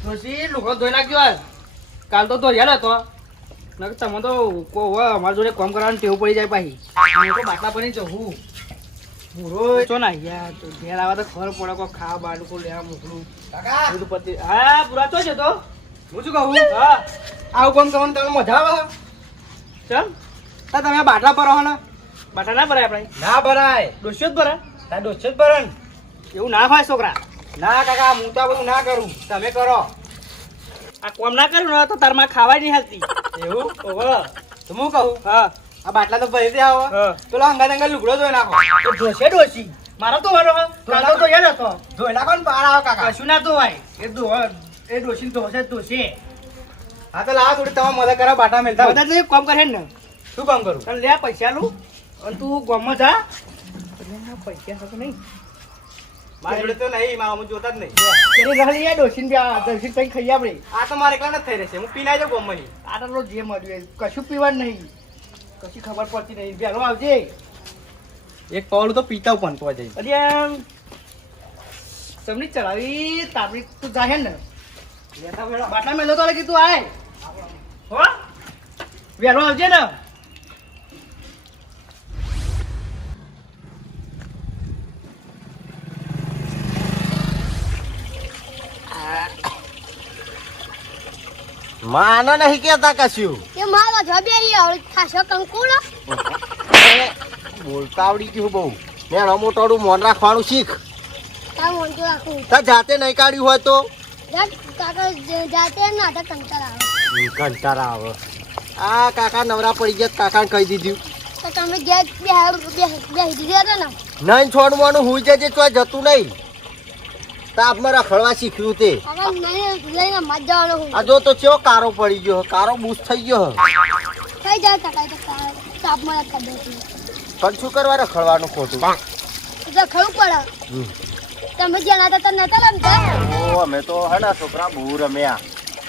ડોશી લુગડો ધોઈ નાખજો કાલ તો ધોયા હતો નકર તમે તો અમારા જોડે કામ કરવાનું ટેવ પડી જાય પાછી હું તો બાટલા બની જવું પૂરો ચો ના યાર તો ઘેર આવે તો ખબર પડે કોઈ ખાવા બાળકો લેવા મોકલું કાકા બધું પતિ હા પૂરા તો છે તો હું શું કહું હા આવું કામ કરવાનું તમે મજા આવે ચમ તા તમે બાટલા ભરો ને બાટલા ના ભરાય આપણે ના ભરાય ડોસ્યો જ ભરાય તા ડોસ્યો જ ભરે એવું ના થાય છોકરા ના કાકા હું તો બધું ના કરું તમે કરો આ કોમ ના કરું ને તો તારમાં ખાવા નહીં હાલતી એવું ઓહો તો હું કહું હા આ બાટલા તો ભરી દે આવો પેલો અંગા લુગડો ધોઈ નાખો તો ધોશે ડોશી મારો તો વારો કાલો તો યાર હતો ધોઈ નાખો ને બહાર આવો કાકા કશું ના ધોવાય એ ડોશી ધોશે ધોશે હા તો લાવો થોડી તમે મદદ કરો બાટા મેલતા મદદ નહીં કામ કરે ને શું કામ કરું ચાલ લે પૈસા લું અને તું ગામમાં જા પૈસા હતો નહીં મારી જોડે તો નહીં મારા જોતા જ નહીં તેરી રહી યાર ડોશીન દર્શિત કઈ ખાઈ આપણે આ તો મારે એકલા નથી થઈ રહેશે હું પીનાઈ જાઉં ગામમાં આ તો જે મળ્યું કશું પીવાનું નહીં કશી ખબર પડતી નહીં વહેલો આવજે એક પાવલું તો પીતા પણ તો જઈ અરે તમને ચડાવી તાપડી તું જાહે ને બાટલા મેલો તો કે તું આય હો વહેલો આવજે ને માનો નહીં કેતા કશું એ મારો જબે ઈ ખાસો કંકુડો બોલતા આવડી ગયું બહુ મેં મોટોડું મોન રાખવાનું શીખ તા મોન તો રાખું તા જાતે નહીં કાઢ્યું હોય તો કાકા જાતે ના તા કંટાળા આવે આ કાકા નવરા પડી ગયા કાકાને કહી દીધું તો તમે જે બે દીધા હતા ને નહીં છોડવાનું હુઈ જજે તો જતું નહીં તાપમાં રખડવા શીખ્યું તે કાકા નહીં લઈને મત જવાનો હું આ જો તો ચેવો કારો પડી ગયો કારો બૂસ થઈ ગયો થઈ જાય કાકા તો તાપમાં રખડ દે પણ શું કરવા રખડવાનું ખોટું તો ખરું પડે તમે જ્યાં હતા નતા રમતા ઓ અમે તો હે ને છોકરા બહુ રમ્યા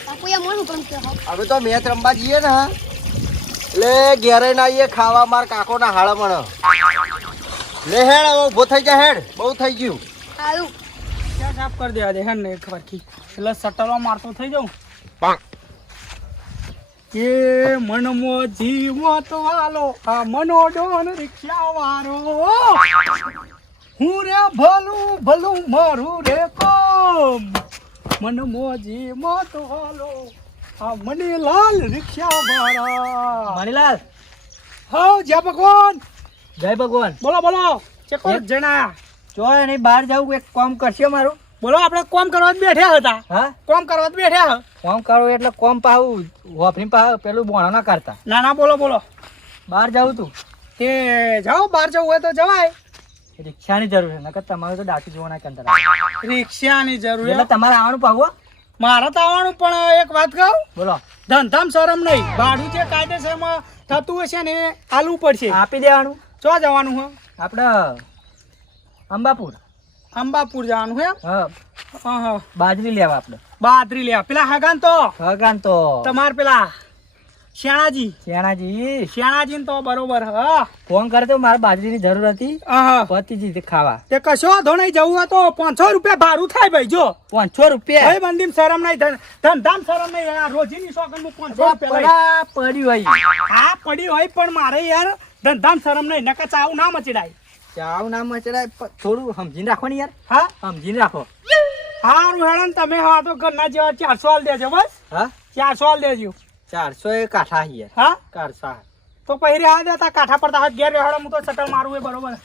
કાકુ એ મોનું પણ કે હવે તો મેચ રમવા જઈએ ને એટલે ઘેરે ના આવીએ ખાવા માર કાકો ના હાળ મને લે હેડ હવે ઉભો થઈ જા હેડ બહુ થઈ ગયું સારું ક્યાં સાફ કરી દેવા દે હે ને એક વારથી એટલે સટલો મારતો થઈ જાઉં એ મનમો જીવો તો હાલો આ મનોડોન રિક્ષા વાળો હું રે ભલું ભલું મારું રે કોમ મનમો જીવો તો હાલો આ મનીલાલ રિક્ષા વાળા મનીલાલ હો જય ભગવાન બોલો બોલો ચેકો જણા ચોય નહીં બહાર જાવું એક કામ કરશે મારું બોલો આપણે કોમ કરવા જ બેઠ્યા હતા હા કોમ કરવા જ બેઠ્યા કામ કરો એટલે કોમ પાવું વોફરી પાવ પેલું બોણો ના કરતા ના ના બોલો બોલો બહાર જાવું તું તે જાઓ બહાર જવું હોય તો જવાય રિક્ષાની જરૂર છે નકર તમારે તો ડાકી જોવાના કંટાળા રિક્ષાની જરૂર એટલે તમારે આવવાનું પાવો મારે તો આવવાનું પણ એક વાત કહું બોલો ધંધામ શરમ નહીં ભાડું જે કાયદેસરમાં થતું હશે ને એ આલવું પડશે આપી દેવાનું ચો જવાનું હો આપણે અંબાપુર અંબાપુર જવાનું હે હા હા બાજરી લેવા આપણે બાદરી લેવા પેલા હગાન તો હગાન તો તમાર પેલા શ્યાણાજી શ્યાણાજી તો બરોબર હા ફોન કરે તો મારે બાજરીની જરૂર હતી હા પતિજી ખાવા તે કશો વાંધો નહીં જવું હોય તો 500 રૂપિયા ભાડું થાય ભાઈ જો 500 રૂપિયા ભાઈ બંધીમ શરમ નહીં ધંધામ શરમ નહીં આ રોજીની શોખન માં 500 રૂપિયા પડી હોય હા પડી હોય પણ મારે યાર ધંધામ શરમ નહીં નકર ચાવું ના મચડાય ચાવ ના મચડાય થોડું સમજીને રાખો ને યાર હા સમજીને રાખો હારું હેડન તમે હા તો ઘરના જેવા 400 આલ દેજો બસ હા 400 આલ દેજો 400 એ કાઠા યાર હા કાઠા તો પહેરે આ દેતા કાઠા પડતા હાથ ઘેર રેહડો હું તો સટલ મારું એ બરોબર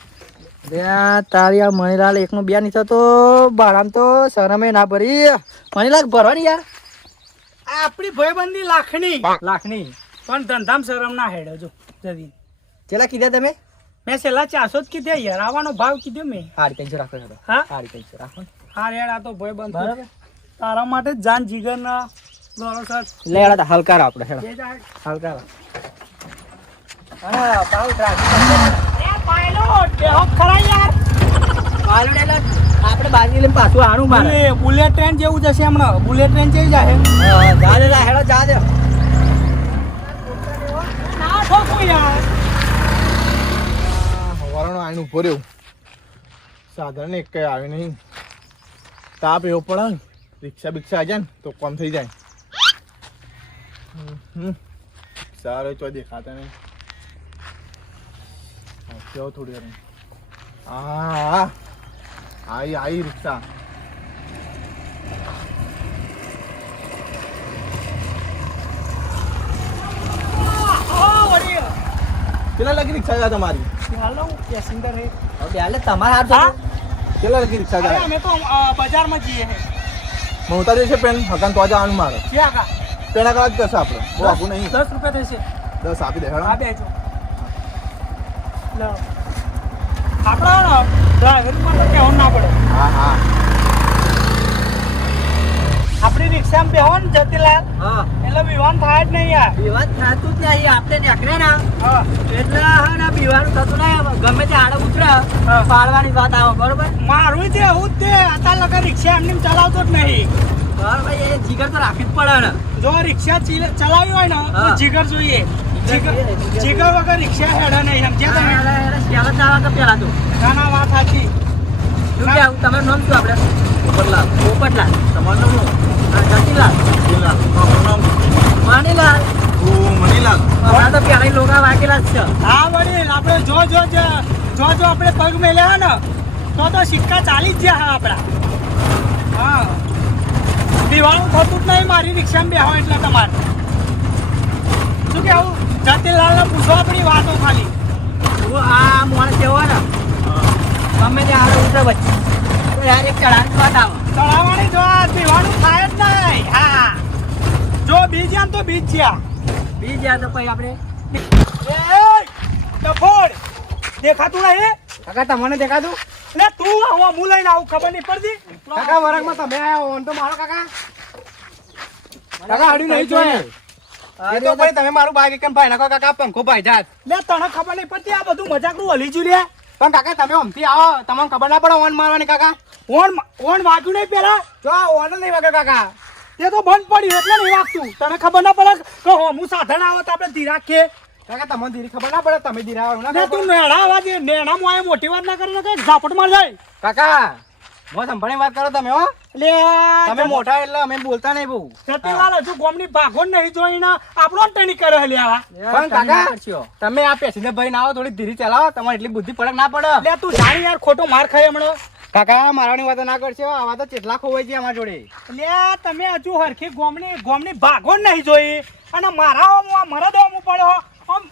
તારી આ મણીલાલ એકનો બે નહીં થતો બાળામ તો શરમે ના ભરી મણીલાલ ભરવાની યાર આપણી ભાઈબંધી લાખની પણ ધંધામ શરમ ના હેડો જો જદી ચેલા કીધા તમે મેં છેલ્લા 400 જ કીધે યાર આવવાનો ભાવ કીધો મેં હારી કઈ રાખો હા હારી કઈ રાખો હા રેડ આ તો ભાઈબંધ બરાબર તારા માટે જાન જીગર ના દોરો સર લે એડા હલકા આપણે હેડા હલકા હા પાઉ ટ્રાફિક એ પાયલોટ બેહો ખરા યાર પાયલોટ આપણે બાજી લઈને પાછું આણું મારે બુલેટ ટ્રેન જેવું જશે હમણાં બુલેટ ટ્રેન જઈ જાય જા દે હેડો જા દે ના ઠોકું યાર હવારનો આઈને ઉભો રહ્યો સાધારણ એક કઈ આવ્યું નહીં તાપ એવો પડે રિક્ષા બિક્ષા આ જાય ને તો કોમ થઈ જાય. સારો ચો દેખાતા નહીં. કેવો થોડી વાર હા આવી રિક્ષા. કેટલા લગી રિક્ષા જાય તમારી? બેલે તમારા હાથ જોડો. કેટલા લગી રિક્ષા જાય? અમે તો બજારમાં જઈએ હે મોટા દિવસે પેન હકાન તો જવાનું મારે. ક્યાં કા પેલા કલાક જશે આપણે બહુ આપું નહીં. 10 રૂપિયા થશે 10 આપી દે હેડો. આ બેજો લો આપણા ડ્રાઈવર પર તો કેવું ના પડે. હા આપણી રિક્ષામાં બેહો ને જતીલાલ હા એટલે વિવાન થાય જ નહીં યાર. વિવાદ થતું જ નહીં. આપણે નીકળે ને હા એટલે હા ને પીવાનું થતું નહીં. ગમે તે આડો ઉતરે પાડવાની વાત આવે બરોબર. મારું તે એવું જ તે અત્યારે લગા રિક્ષા એમને ચલાવતો જ નહીં. બરોબર એ જીગર તો રાખી જ પડે ને. જો રિક્ષા ચલાવી હોય ને તો હા. જીગર જોઈએ. જીગર વગર રિક્ષા હેડે નહીં સમજ્યા તમે? ચાલો જવા તો પેલા તો નાના વાત સાચી. શું કે તમારું નામ શું આપણે? પોપટલાલ. પોપટલાલ. તમારું નામ શું? જતીલાલ. માનીલાલ. મનીલાલ. હમણાં તો પેલા લોગા વાગેલા જ છે. હા વડીલ આપણે જો આપણે પગ મેલ્યા ને તો સિક્કા ચાલી જ ગયા આપડા. હા દિવાળું થતું જ નહીં મારી રિક્ષામાં બેહો એટલે તમારે શું કેવું? જતીલાલને પૂછો આપણી વાતો ખાલી. હું આ માણસ એવો ને ગમે તે આડો ઉતરે વચ્ચે તો યાર એક ચઢાની વાત આવે. ચડાવવાની જો આ દિવાળું થાય જ નહીં. હા જો બીજ આમ તો બીજ જ્યાં બી ગયા તો પછી આપણે ડફોડ દેખાતું નહીં કાકા તમને દેખાતું? એટલે તું હું લઈને આવું ખબર નહીં પડતી. કાકા વરગમાં તમે આવ્યા ઓન તો મારો કાકા હાડ્યું નહીં જોઈએ. એ તો ભાઈ તમે મારું બાઈક એકમ ભાઈ નાખો કાકા પંખો ભાઈ જાત લે તને ખબર નહીં પડતી આ બધું મજાકનું હલી જ્યું લે. પણ કાકા તમે અમથી આવો તમને ખબર ના પડે ઓન મારવાની કાકા. ઓન વાગ્યું નહીં પેલા જો ઓન નહીં વાગે કાકા. તે તો બંધ પડ્યું એટલે નહીં વાગતું. તને ખબર ના પડે કે હોમું સાધન આવે તો આપણે ધીરા રાખીએ. કાકા તમને ધીરી ખબર ના પડે તમે ધીરા આવો ને ના તું નેણા અવાજે નેણા મોએ મોટી વાત ના કરીને કઈ ઝાપટ માર જાય. કાકા બહુ સંભાળી વાત કરો તમે હો. લે તમે મોટા એટલે અમે બોલતા નહીં બહુ. સતીલાલ હજુ ગોમની ભાગો નહીં જોઈને આપણો ટણી કરે લે આવા. પણ કાકા તમે આ પેસેન્જર ભરીને આવો થોડી ધીરી ચલાવો તમારે એટલી બુદ્ધિ પડક ના પડે. લે તું જાણી યાર ખોટો માર ખાય હમણાં. કાકા મારવાની વાત ના કરશો આવા તો કેટલા ખોવાઈ ગયા અમારા જોડે. લે તમે હજુ હરખી ગોમની ભાગો નહીં જોઈ અને મારા મરદ હું પડ્યો આમ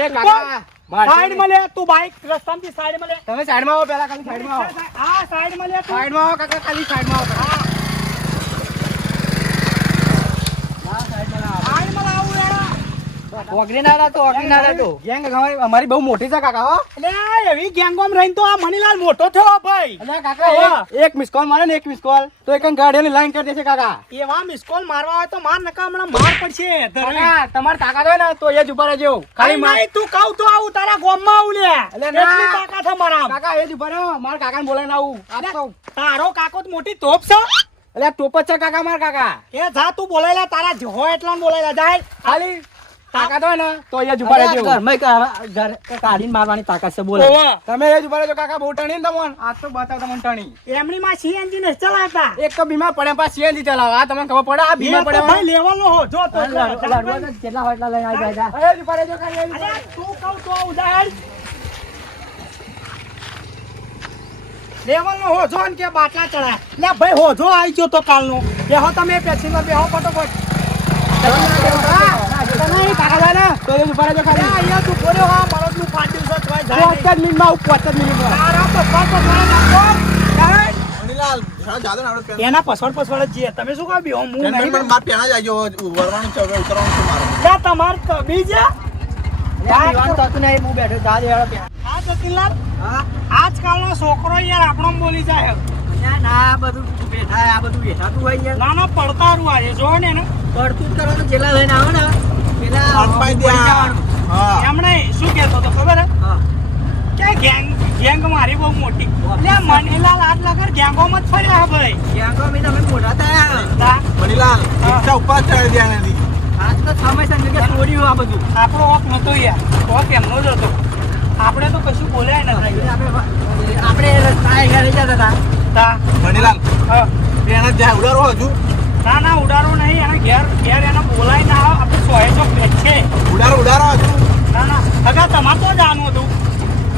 એ કાકા સાઈડ માં લે તું બાઈક રસ્તામાંથી સાઈડ માં લે. તમે સાઈડમાં આવો પેલા ખાલી સાઈડમાં આવો. આ સાઈડ માં લે તું. સાઈડમાં આવો કાકા ખાલી સાઈડમાં આવો. સાઈડ માં આવું યાર. ઓગળી ના રહેતો ઓગળી ના રહેતો. ગેંગ અમારી બહુ મોટી છે કાકા હો. લે એવી ગેંગોમ રહીને તો આ મનીલાલ મોટો થયો ભાઈ. અલ્યા કાકા એક મિસ કોલ મારે ને એક મિસ કોલ તો એક ગાડીઓની લાઈન કરી દેશે કાકા. એવા મિસકોલ મારવા હોય તો માર નકા હમણાં માર પડશે. કાકા તમારી તાકાત હોય ને તો એ જ ઉભા રહેજો. ખાલી નહીં તું કહું તો આવું તારા ગોમમાં આવું લે. અલ્યા ના. એટલી તાકાત છે મારા. કાકા એ જ ઉભા રહો મારા કાકાને બોલાવીને આવું. આ તો તારો કાકો તો મોટી તોપ છે. અલ્યા ટોપ જ છે કાકા મારા કાકા. એ જા તું બોલાયેલા તારા હોય એટલા બોલાયેલા જાય. ખાલી તાકાત હોય ને તો એ જ ઉભા રહેજો. કાઢીને મારવાની તાકાત છે બોલો. ઓવા. તમે એ જ ઉભા રહેજો કાકા બહુ ટણી ને તમને આજ તો બતાવ તમને ટણી. એમની માં સીએનજી ને ચલાવતા. એક તો બીમાર પડે પાછા સીએનજી ચલાવો આ તમને ખબર પડે આ બીમાર પડે ભાઈ લેવલ નો હો જો તો કેટલા હોય એટલા લઈને આવી જાય. એ જ ઉભા રહેજો ખાલી એ જ ઉભા અરે તું કહું તો ઉદાહરણ લેવલ નો હો જો ને કે બાટલા ચડાય. લે ભાઈ હો જો આવી ગયો તો કાલનો બેહો તમે પેસેન્જર બેહો ફટોફટ. નહીં કાકા જાય ને તો એ જ ઉભા રહેજો ખાલી. અહીંયા તું બોલ્યો હા બળદનું ફાટ્યું છે તોય જાય નહીં. 5 મિનિટમાં આવું 5 મિનિટમાં. તારા પપ્પા તો મારા નાખો. મનીલાલ જાદો ને આપણે એના પસવડ જ જઈએ. તમે શું કહો બી હું નહીં પણ માર પેણા જ આવજો વરવાનું છે ઉતરવાનું છે મારે. લે તમાર તો બીજા પીવાનું થતું નહીં હું બેઠો જા દે હવે. આ જતીનલાલ હા આજકાલનો છોકરો યાર આપણો બોલી જાય. ના ના બધું બેઠા આ બધું બેઠાતું હોય યાર. નાનો પડતારું આ જો ને એને પડતું જ કરવાનું જેલા લઈને આવો ને પેલા હાથ પાય પડી જવાનું. હા એમણે શું કહેતો હતો ખબર હે હા કે ગેંગ મારી બહુ મોટી. લે મનીલાલ આજ લગર ગેંગોમાં જ ફર્યા હે ભાઈ. ત્યાં તો અમે તમે મોટા થયા. તા મનીલાલ રિક્ષા ઉપર ચડી ગયા નથી. આજ તો સમય સંજોગે છોડ્યું આ બધું. આપણો ઓફ નતો યાર. ઓફ એમનો જ હતો. આપણે તો કશું બોલ્યા નથી. આપણે રસ્તા આગળ લઈ જતા હતા તા મણીલાલ હા. એના જ્યાં ઉડારો હજુ ના ના ઉડારો નહીં એને ઘેર ઘેર એને બોલાય ના આવે આપણે સોય તો પેટ છે ઉડારો હજુ ના ના હગા તમારે તો જાણવું હતું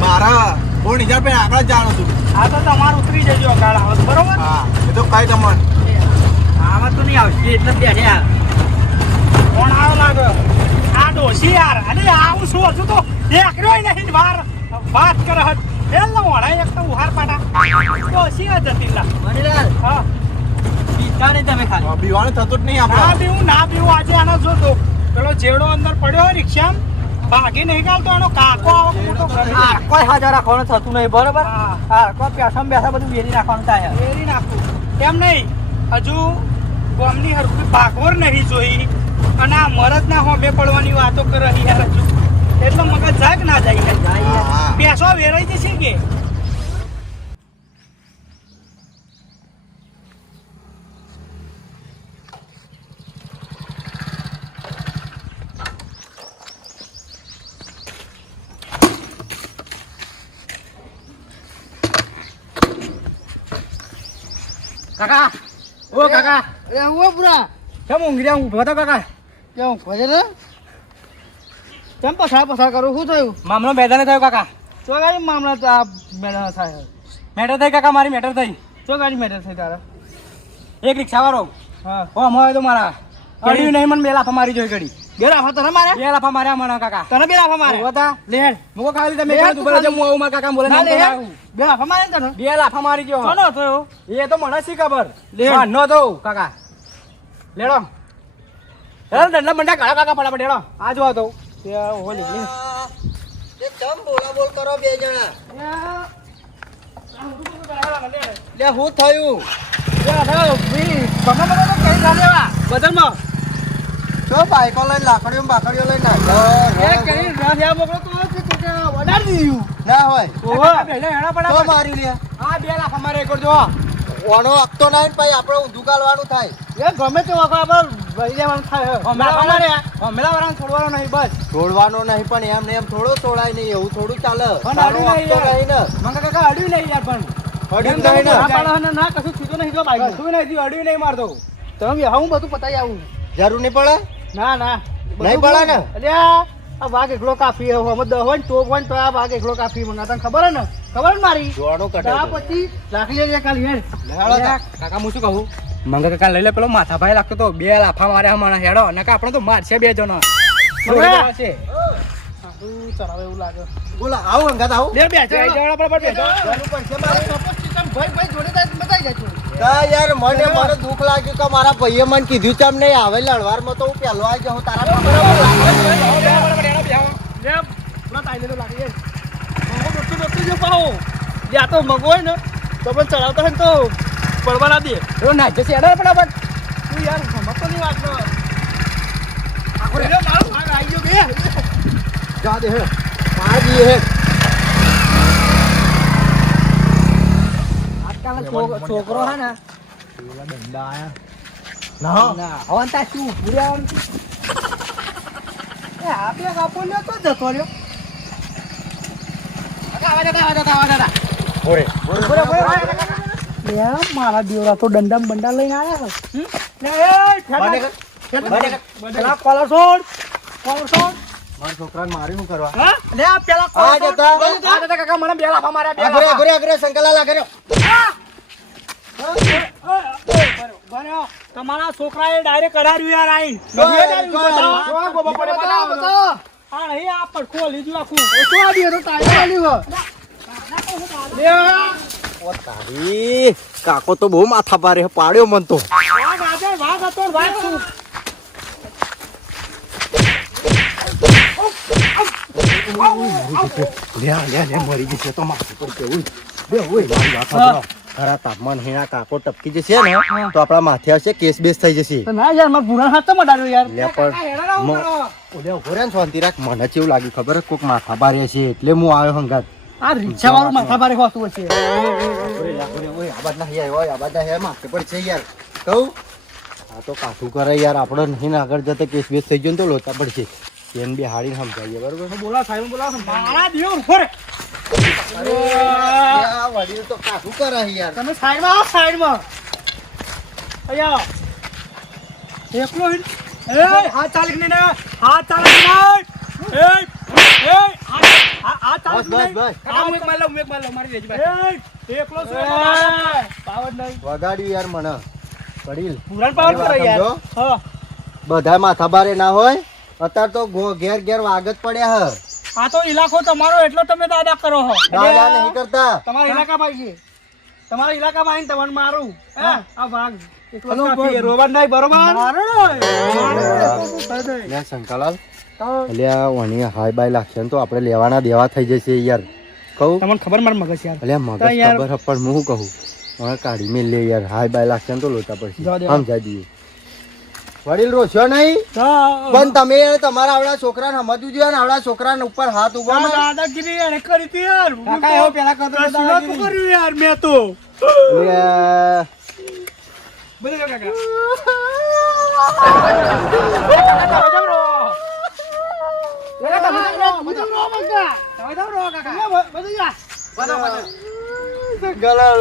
મારા બહુ નિજાર પે આગળ જ જાણું છું આ તો તમારે ઉતરી જજો અગાડ આવે તો બરોબર હા એ તો કઈ તમને આમાં તો નહીં આવશે એટલે બેઠ્યા કોણ આવો લાગે આ ડોશી યાર અરે આવું શું હજુ તો દેખ્યો નહીં વાર વાત કરે હત એલો વળાય એક તો ઉહાર પાટા ડોશી જ હતી લા મણીલાલ હા પીતા નહીં તમે ખાલી બીવાનું થતું જ નહીં ના આપણે પીવું ના પીવું આજે આનો જો તો પેલો જેવડો અંદર પડ્યો હોય રિક્ષામાં ભાગી નહીં ગાલતો એનો કાકો આવો મોટો ઘરે આ કોઈ હાજર રાખવાનું થતું નહીં બરોબર હા. હા કોઈ પેસામાં બેસા બધું વેરી નાખવાનું થાય ફેરી નાખું એમ નહીં હજુ ગોમની હરખું ભાગોર નહીં જોઈ અને આ મરદના હોમે પડવાની વાતો કરી રહી યાર હજુ એટલે મગજ જાગ ના જાય હા. પેસો વેરાઈ જશે કે કાકા ઓ કાકા અરે હું પૂરા કેમ ઊંઘી રહ્યા ઊભો હતો કાકા કેમ ભજે ને કેમ પસાર કરું શું થયું મામલો મેદાને થયો કાકા ચો ગાડી મામલા તો આ મેળા થાય મેટર થઈ કાકા મારી મેટર થઈ ચો ગાડી મેટર થઈ તારા એક રિક્ષાવાળો હા ઓ મોય તો મારા કડ્યું નહીં મને બે લાફા મારી જોઈ ઘડી બે લાફા તને મારે બે લાફા માર્યા મને કાકા તને બે લાફા મારે ઉભો થા. લેડ મુકો ખાલી તમે લે, કેમ તું ઉભા રહેજો, ખાલી. હું આવું મારા કાકા બોલે ના નામ લે બોલાવું. બે લાફા મારે ને તને બે લાફા મારી ગયો કોનો થયો એ તો મને શી ખબર લે. નો તો કાકા લેડો હેલો દંડા બંડા કાળા કાકા ફટાફટ હેડો આ જો તો તે ઓહો લીધી એ ચમ બોલાબોલ કરો બે જણા લે હું થયું બદલમાં તો બાઈકો લઈને લાકડીઓ બાકડીઓ લઈને ના હોય તો મારી લે આ બે લાફા મારે એક જો ઓનો અકતો નહીં ને પછી આપણે ઊંધું ગાલવાનું થાય ગમે તે વખત આપણે ભરી દેવાનું થાય હમણાં વાળા છોડવાનો નહીં બસ છોડવાનો નહીં પણ એમ ને એમ થોડો છોડાય નહીં એવું થોડું ચાલે પણ તારો અડ્યું અકતો નહીં નહીં ને મંગા કાકા અડ્યું નહીં યાર પણ અડ્યું નહીં ને ના પાડો ના કશું થયું નહીં જો બાઈક કશું નહીં થયું, અડ્યું નહીં મારતો તમે હું બધું પતાઈ આવું જરૂર નહીં પડે ના ના નહીં પડે ને અલ્યા આ વાઘ એકલો કાફી હોય દહ હોય ને તો હોય ને તો આ વાઘ એકલો કાફી મને તને ખબર હે ને ખબર ને મારી જોડો આ કટાય પછી રાખી લેજે કાલ હેડ કાકા હું શું કહું મંગા કાકા લઈ લે પેલો માથા ભાઈ લાગતો તો બે લાફા માર્યા હમણાં હેડો ને આપણે તો મારશે બે જણો હવે? ચલાવે એવું લાગે બોલો આવું અંગાત આવું લે બે બે જણા બરાબર બે જણા. ભાઈ ભાઈ જોડે જાય મજાઈ જાય તું. તા યાર મને દુઃખ લાગ્યું કે મારા ભાઈએ મને કીધું ચમ નહીં આવે લડવારમાં તો હું પહેલો આવી જાઉં તારા તો બરાબર લાગે. લે પેલા તાઈને તો લાગી જાય મગો ડોક્ટર જો પાહો લે આ તો મગો હોય ને તો પણ ચડાવતા હોય ને તો પડવા ના દે એવો નાચ જશે હેડો ફટાફટ તું યાર સમજતો નહીં વાત નો આખો રે મારો ભાગ આવી ગયો બે જા દે હે પાજી હે આજકાલનો છોકરો હે ને ના ના હવનતા શું પૂર્યા એ આપે કાપો લ્યો તો જતો રહ્યો ઓરે મારા દેવરા તો દંડા બંડા લઈને આવ્યા પેલા કોલર છોડ મારા છોકરાને મારી શું કરવા હા લે આ પેલા આ કોલર જતા. છોડ. આ જતા કાકા મને બે લાફા માર્યા બે આગરે લાફા. આગરે આગરે શંકરલાલ આગરે બન્યો તમારા છોકરાએ ડાયરેક્ટ કઢાર્યું યાર આઈન જો ગોબો પડે બતાવો. આ નહીં આ પડખું લીધું આખું ઓ તારી કાકો તો બહુ માથા પારે પાડ્યો મન તો વાઘ આજે વાઘ હતો ને વાઘ શું લે મરી જશે તો માથું પર કેવું બે ઓય મારી વાત સાંભળો. ખરા તાપમાન હેણા કાકો ટપકી જશે ને તો આપણા માથે આવશે કેસ બેસ થઈ જશે તો ના યાર મારા ભૂરા હાથ તો મડાડ્યો યાર લે પણ ઓલે ઉભો રહે ને શાંતિ રાખ મને કેવું લાગ્યું ખબર હે? કોક માથા બારે છે એટલે હું આવ્યો હંગાત આ રિક્ષા વાળું માથા ભારે હોતું હશે ઓય આબાદ ના હે ઓય આબાદ ના હે માથે પર છે યાર કહું આ તો કાઠું કરે યાર આપણો નહીં ને આગળ જતા કેસ બેસ થઈ ગયો ને તો લોચા પડશે એને બે હાડીને સમજાવીએ બરોબર બોલા સાહેબ બોલા મારા દેવ ફરે અરે આ વડીલ તો કાકું કરે છે યાર. તમે સાઈડમાં આવો સાઈડમાં અહીંયા એકલો એ હાથ ચાલી ને હાથ ચાલી ને હાથ બસ બસ બસ હું એક માર લઉં મારી રેજ ભાઈ એકલો છે પાવર નહીં વગાડ્યું યાર મને વડીલ પુરાણ પાવર કરે યાર સમજો. હા બધા માથા બારે ના હોય અત્યારે તો ઘેર ઘેર વાગત પડ્યા હ આ તો ઇલાકો તમારો એટલો તમે દાદા કરો છો દાદા નહીં કરતા. તમારા ઇલાકામાં આવીએ તમારા ઇલાકામાં આવીને તમને મારું હે આ ભાગ એકલો કાપી રોબન નહીં બરોબર મારો લે શંકાલાલ અલ્યા વણી હાય બાય લાગશે ને તો આપણે લેવાના દેવા થઈ જશે યાર કહું તમને ખબર માર મગજ યાર અલ્યા મગજ યાર. ખબર હ, પણ હું કહું મને કાઢી મેલ લે યાર હાય બાય લાગશે ને તો લોચા પડશે જવા દે. સમજાઈ દઈએ વડીલ રોશો નહીં પણ તમે તમારા આવડા છોકરાને સમજવું જોઈએ ને આવડા છોકરાને ઉપર હાથ ઉભો ને દાદાગીરી એને કરી હતી યાર કાકા એવો પેલા કરતો કર્યું યાર મેં તો અલ્યા, બધું કાકા શંકાલાલ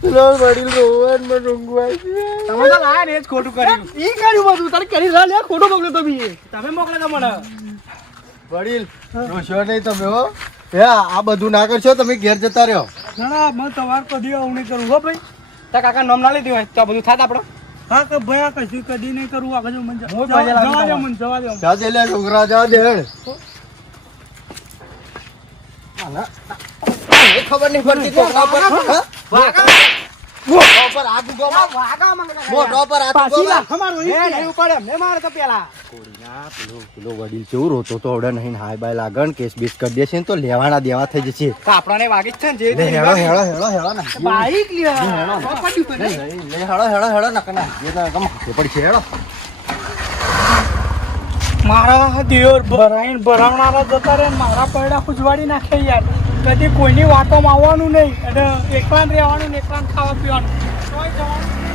પેલો વડીલ રોવે ને મને ઊંઘ આવે છે. તમે તો લાયા ને એ જ ખોટું કર્યું ઈ કર્યું બધું તારે કરી લે ખોટું મોકલ્યો તો બી તમે મોકલે તો મને વડીલ રોશો નહીં તમે હો હે આ બધું ના કરશો તમે ઘેર જતા રહ્યો ના મેં તમારે કદી આવું નહીં કરું હો ભાઈ તાર કાકા નામ ના લીધી હોય તો આ બધું થાત આપણો હા કે ભાઈ આ કશું કદી નહીં કરવું આ કશું મને જવા દે મને જવા દે જા દે લે છોકરા જા દે હેડ. એ ખબર નહીં પડતી છોકરા પર હા? મોઢા પર હાથ ઉગો મોઢા પર હાથ ઉગો પેલો વડીલ કેવું રોતો તો આવડે નહીં હાય બાય લાગણ કેસ બેસ કરી દેશે ને તો લેવાના દેવા થઈ જશે આપણાને વાગી જ છે ને લે હેળો હેળો હેળો હેળો ના બાઈક લ્યો લે હેળો હેળો હેળો નક ના એ તો ગમ હાથે પડશે હેળો મારા દિયોર ભરાવનારા જતા રે મારા પૈડા ખુજવાડી નાખે યાર કદી કોઈની વાતોમાં આવવાનું નહીં અને એકલા રહેવાનું ને એકલા ખાવા પીવાનું કોઈ જવાનું નહીં.